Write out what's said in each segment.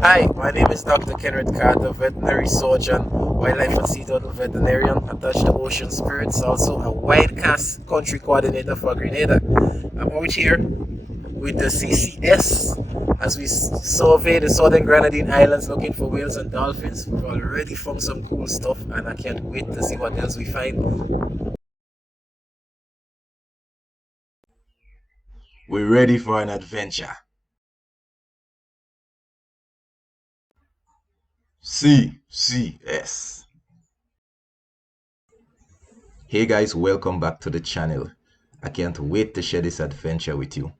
Hi, my name is Dr. Kenneth Carter, veterinary surgeon, wildlife and sea turtle veterinarian, attached to Ocean Spirits, also a wildcast country coordinator for Grenada. I'm out here with the CCS as we survey the southern Grenadine Islands looking for whales and dolphins. We've already found some cool stuff and I can't wait to see what else we find. We're ready for an adventure. CCS. Hey guys, welcome back to the channel. I can't wait to share this adventure with you.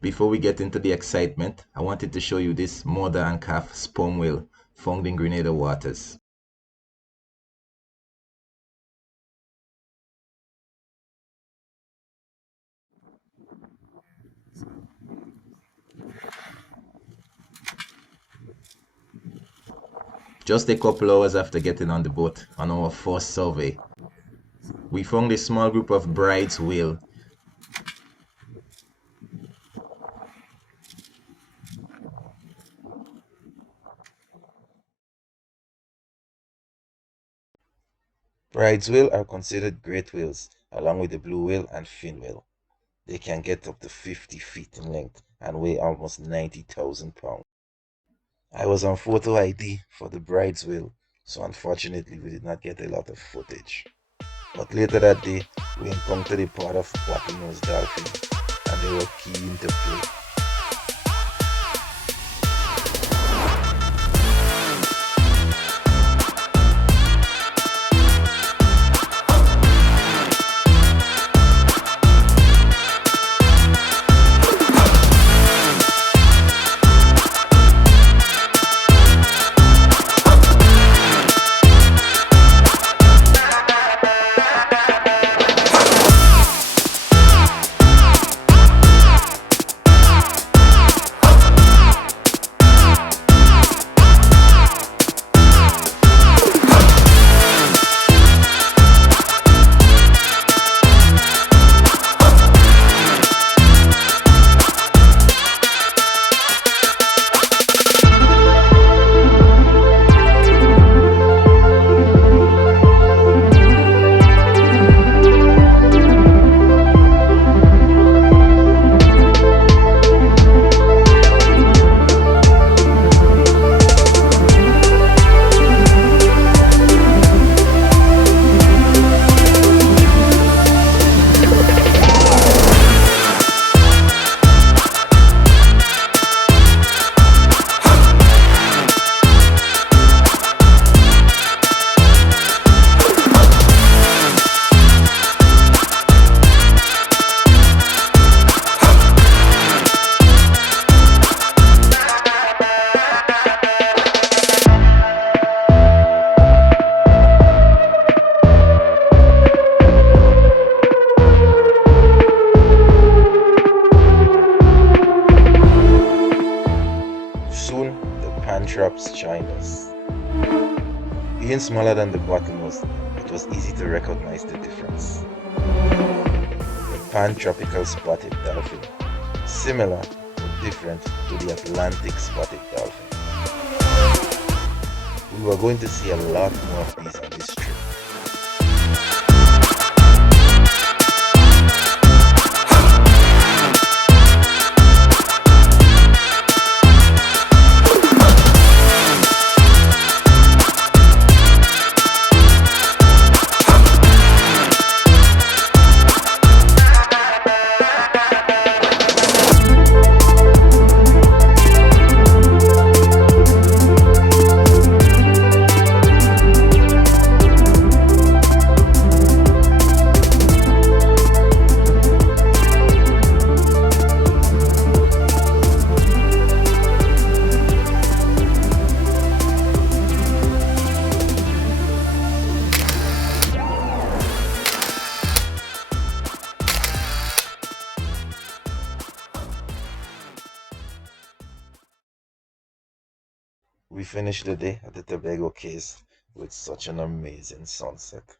Before we get into the excitement, I wanted to show you this mother and calf sperm whale found in Grenada waters. Just a couple hours after getting on the boat on our first survey, we found a small group of bride's whale. Bride's whale are considered great whales, along with the blue whale and fin whale. They can get up to 50 feet in length and weigh almost 90,000 pounds. I was on photo ID for the bride's whale, so unfortunately we did not get a lot of footage. But later that day, we encountered a part of bottlenose dolphin, and they were keen to play. Soon, the pan traps joined us. Being smaller than the bottlenose, it was easy to recognize the difference. The pan-tropical spotted dolphin, similar but different to the Atlantic spotted dolphin. We were going to see a lot more of these on this trip. We finished the day at the Tobago Cays with such an amazing sunset.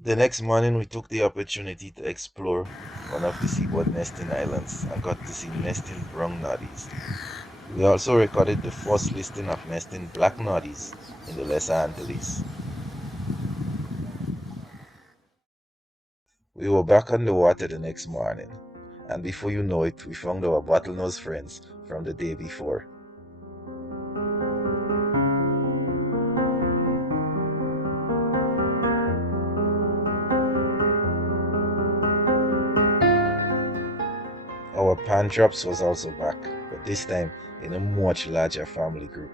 The next morning, we took the opportunity to explore one of the seaboard nesting islands and got to see nesting brown noddies. We also recorded the first listing of nesting black noddies in the Lesser Antilles. We were back on the water the next morning, and before you know it, we found our bottlenose friends from the day before. Our pan traps was also back, but this time in a much larger family group.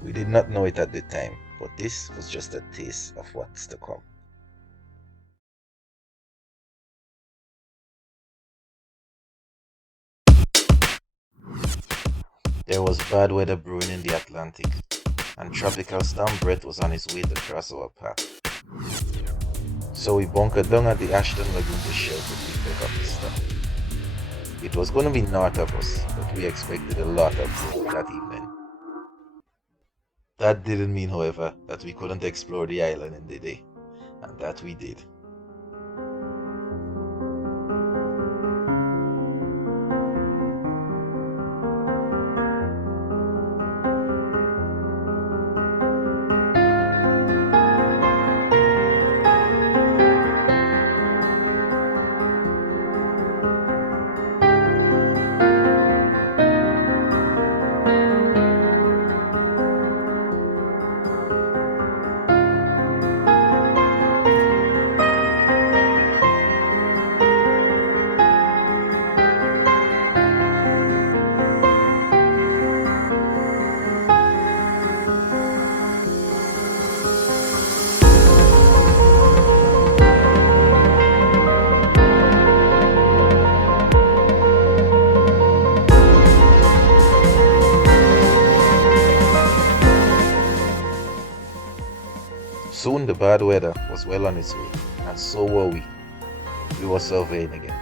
We did not know it at the time, but this was just a taste of what's to come. There was bad weather brewing in the Atlantic, and tropical storm Brett was on his way to cross our path. So we bunkered down at the Ashton Lagoon to shelter the effect of the storm. It was going to be north of us, but we expected a lot of rain that evening. That didn't mean, however, that we couldn't explore the island in the day, and that we did. Soon the bad weather was well on its way, and so were we. We were surveying again.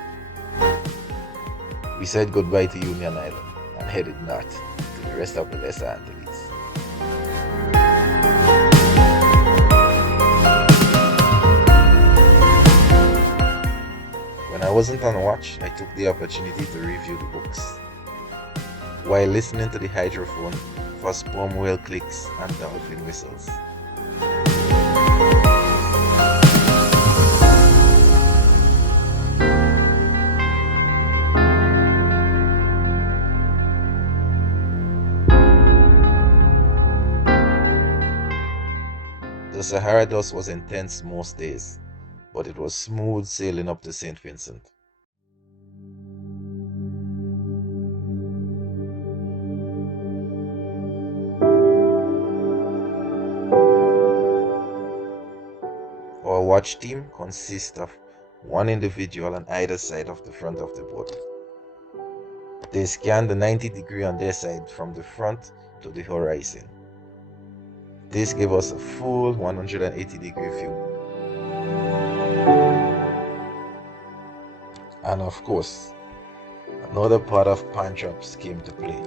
We said goodbye to Union Island and headed north to the rest of the Lesser Antilles. When I wasn't on watch, I took the opportunity to review the books. While listening to the hydrophone for sperm whale clicks and dolphin whistles. The Sahara dust was intense most days, but it was smooth sailing up to St. Vincent. Our watch team consists of one individual on either side of the front of the boat. They scan the 90-degree on their side from the front to the horizon. This gave us a full 180-degree view. And of course, another part of pan traps came to play.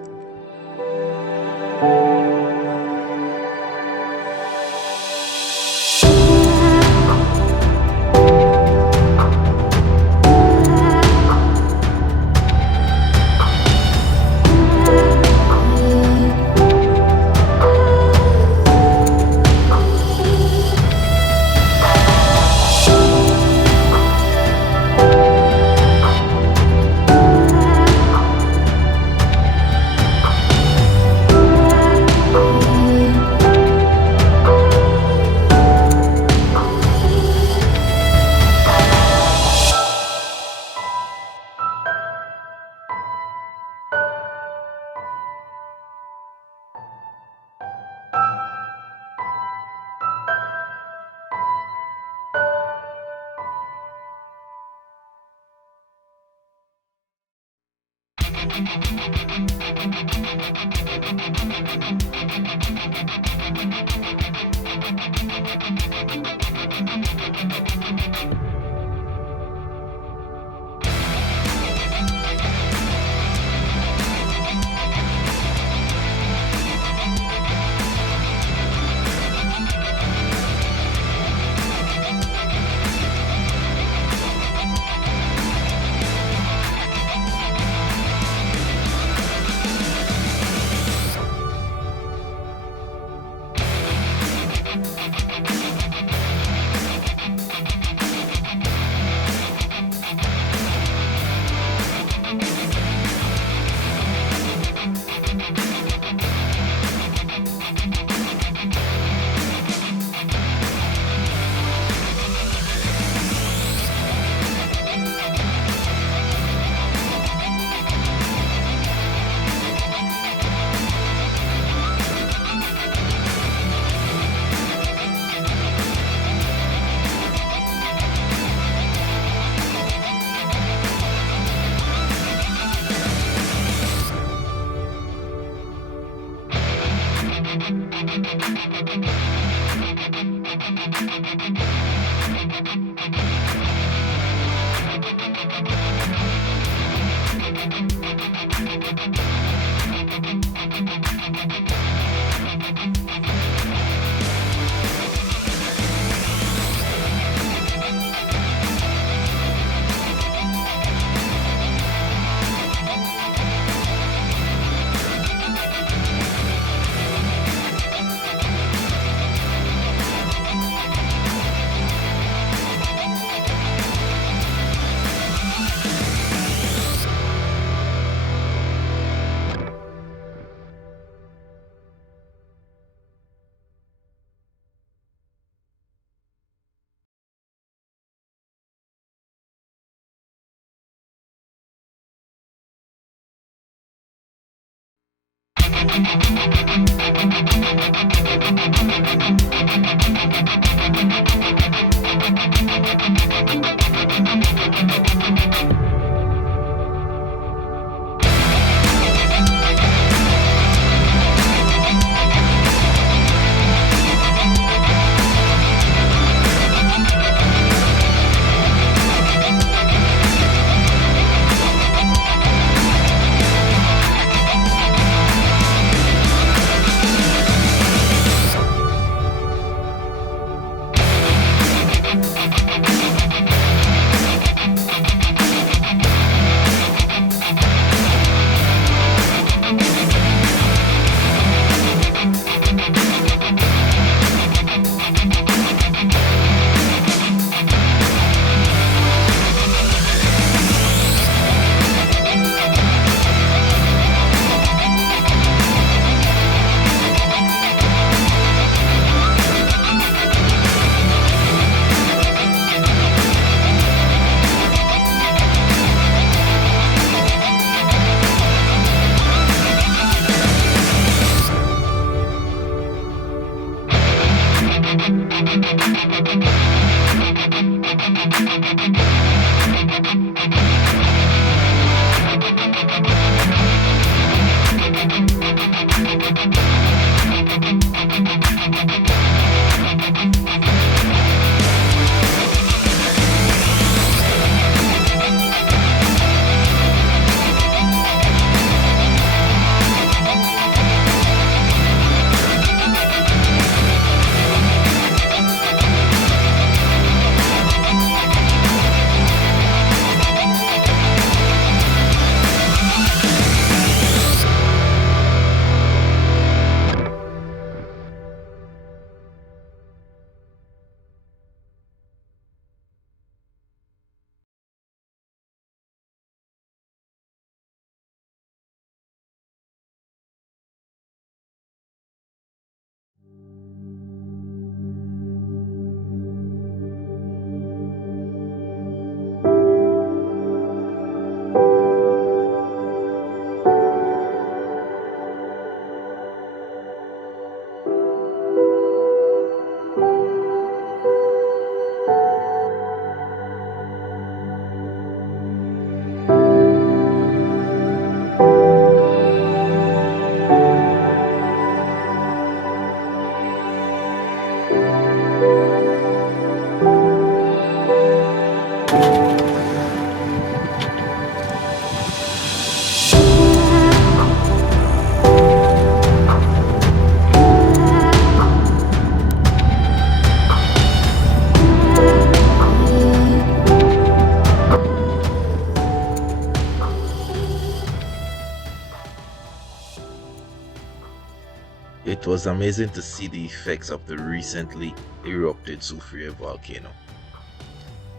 It was amazing to see the effects of the recently erupted Soufriere volcano.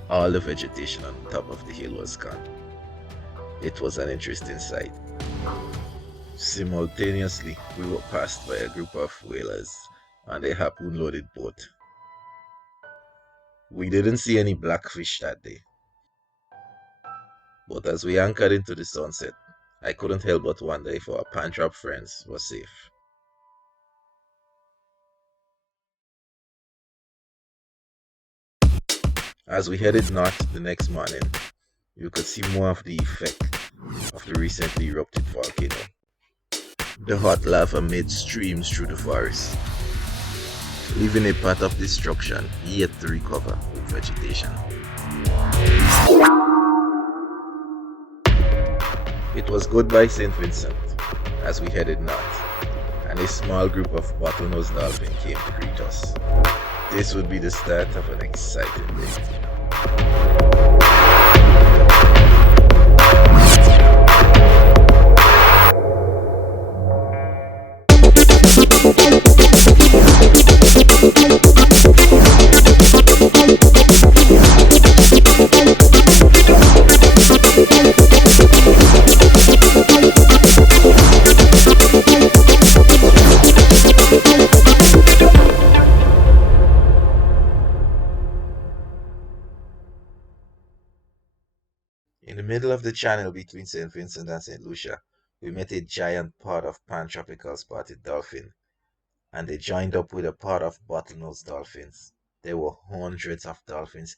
All the vegetation on top of the hill was gone. It was an interesting sight. Simultaneously, we were passed by a group of whalers on a harpoon-loaded boat. We didn't see any blackfish that day, but as we anchored into the sunset, I couldn't help but wonder if our pan-trap friends were safe. As we headed north the next morning, you could see more of the effect of the recently erupted volcano. The hot lava made streams through the forest, leaving a path of destruction yet to recover with vegetation. It was goodbye St. Vincent as we headed north, and a small group of bottlenose dolphins came to greet us. This would be the start of an exciting day. In the middle of the channel between St. Vincent and St. Lucia, we met a giant pod of pan-tropical spotted dolphin, and they joined up with a pod of bottlenose dolphins. There were hundreds of dolphins.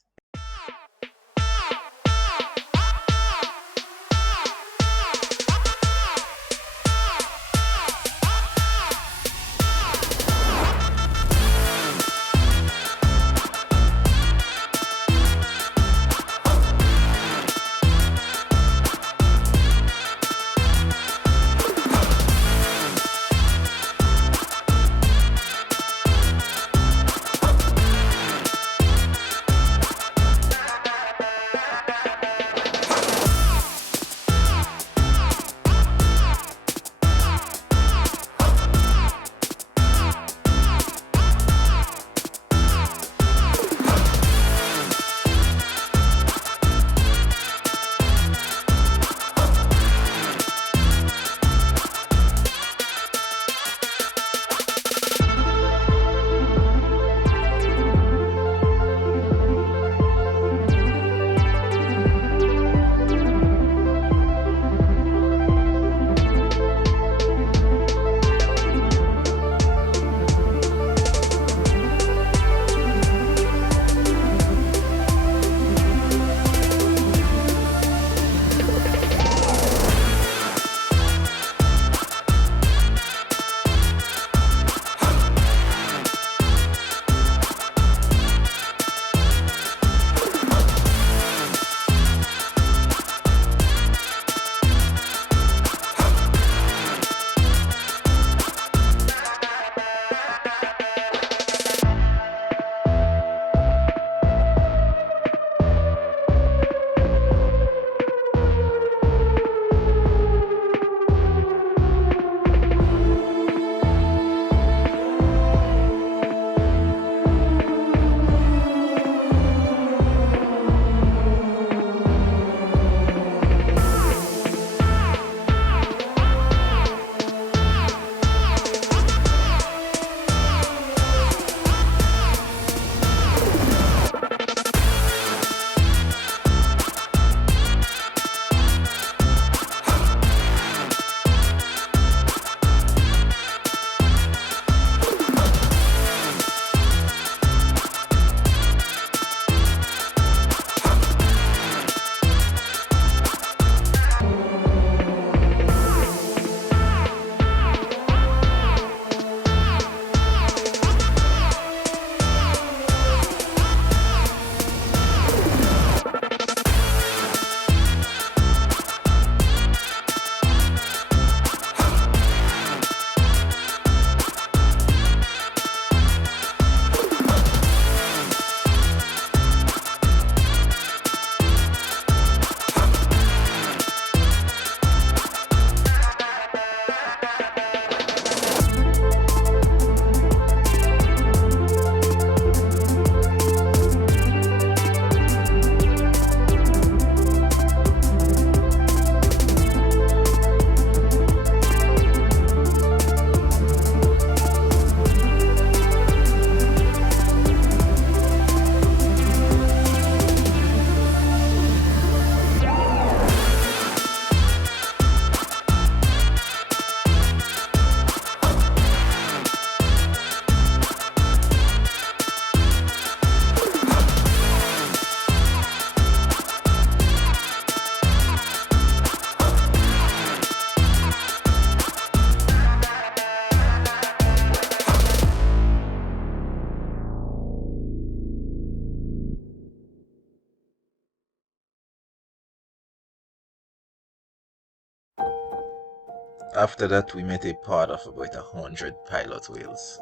After that, we met a pod of about 100 pilot whales.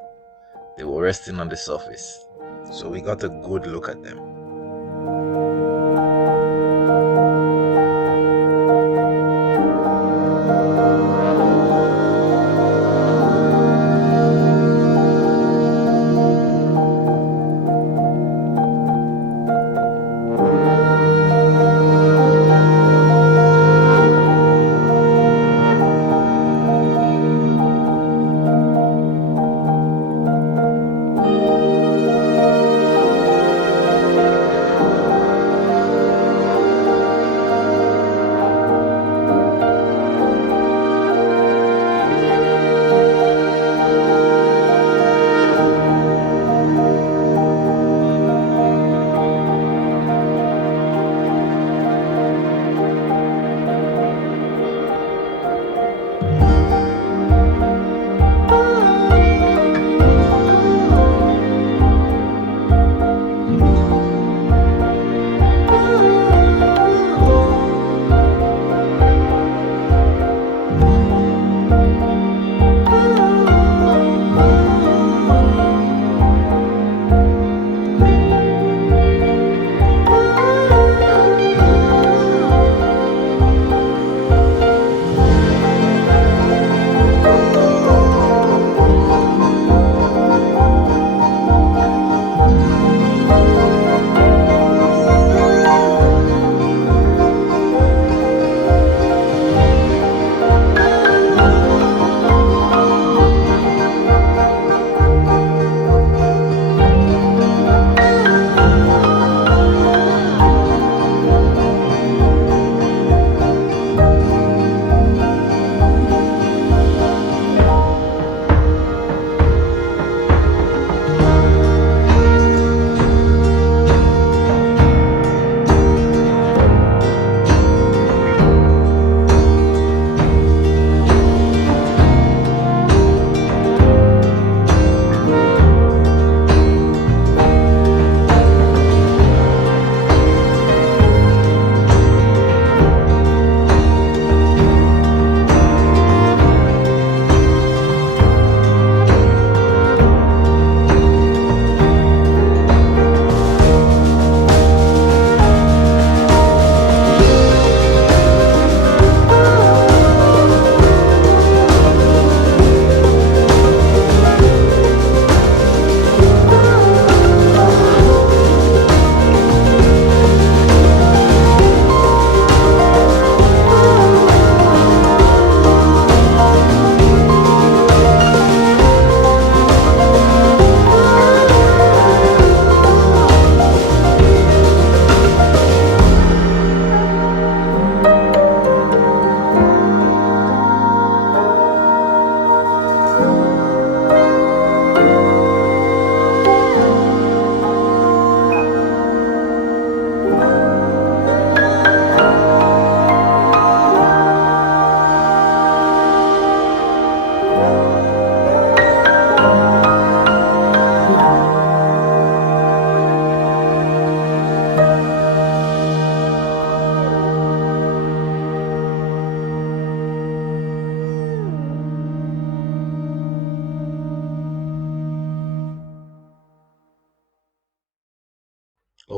They were resting on the surface, so we got a good look at them.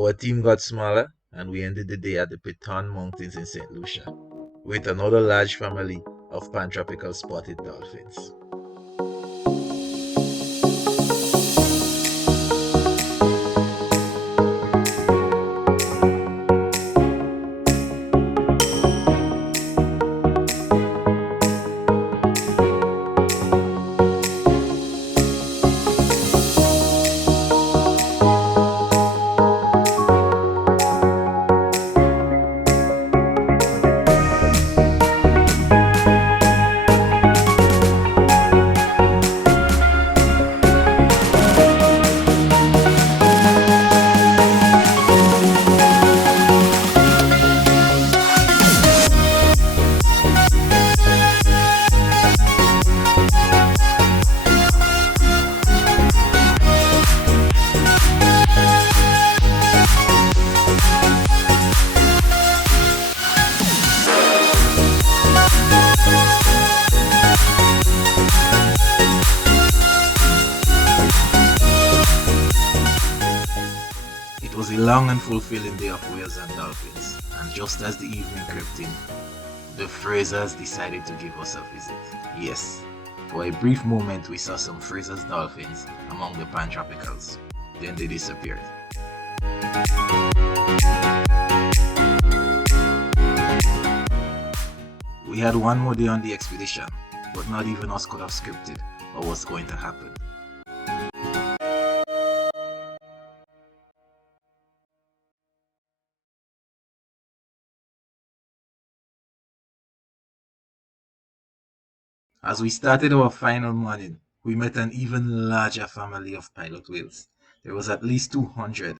Our team got smaller, and we ended the day at the Piton Mountains in St. Lucia with another large family of pantropical spotted dolphins. long and fulfilling day of whales and dolphins, and just as the evening crept in, the Frasers decided to give us a visit. Yes, for a brief moment we saw some Fraser's dolphins among the Pantropicals. Then they disappeared. We had one more day on the expedition, but not even us could have scripted what was going to happen. As we started our final morning, we met an even larger family of pilot whales. There was at least 200.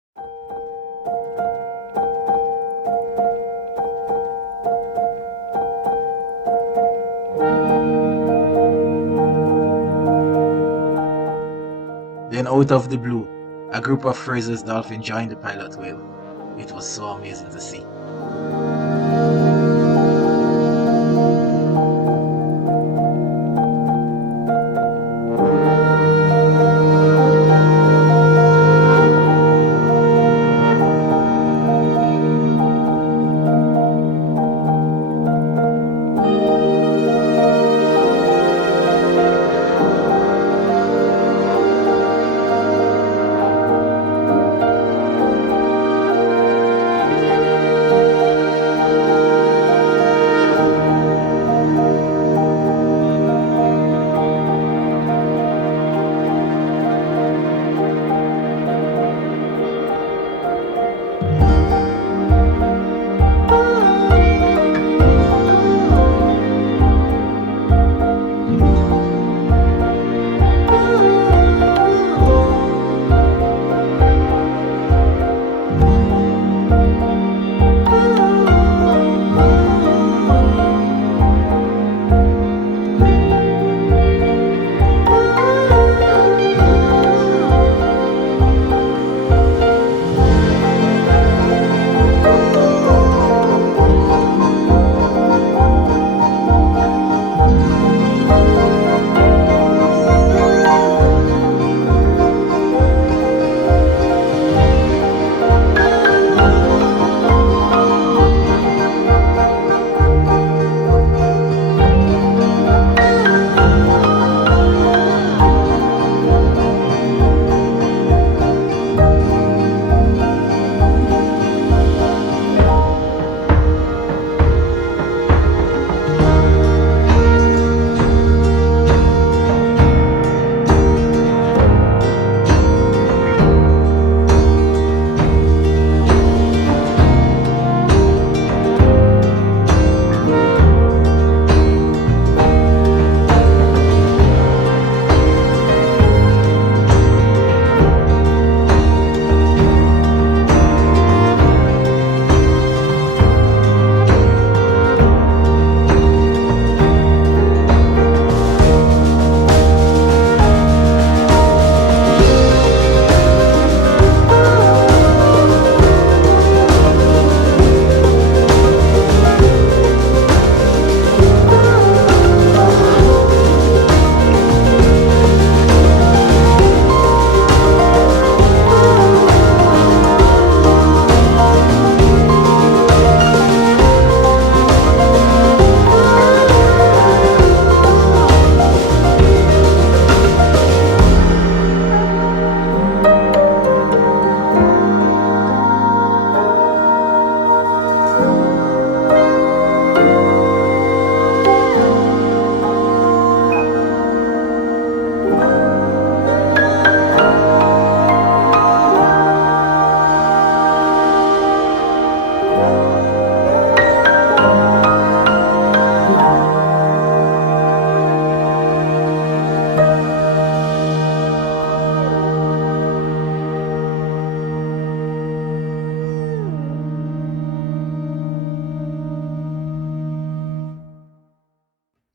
Then out of the blue, a group of Fraser's dolphin joined the pilot whale. It was so amazing to see.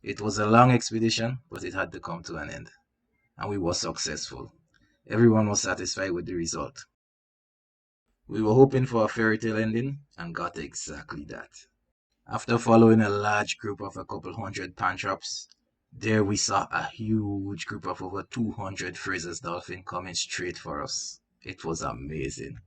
It was a long expedition, but it had to come to an end, and we were successful. Everyone was satisfied with the result. We were hoping for a fairy tale ending, and got exactly that. After following a large group of a couple hundred pantrops, there we saw a huge group of over 200 Fraser's dolphin coming straight for us. It was amazing.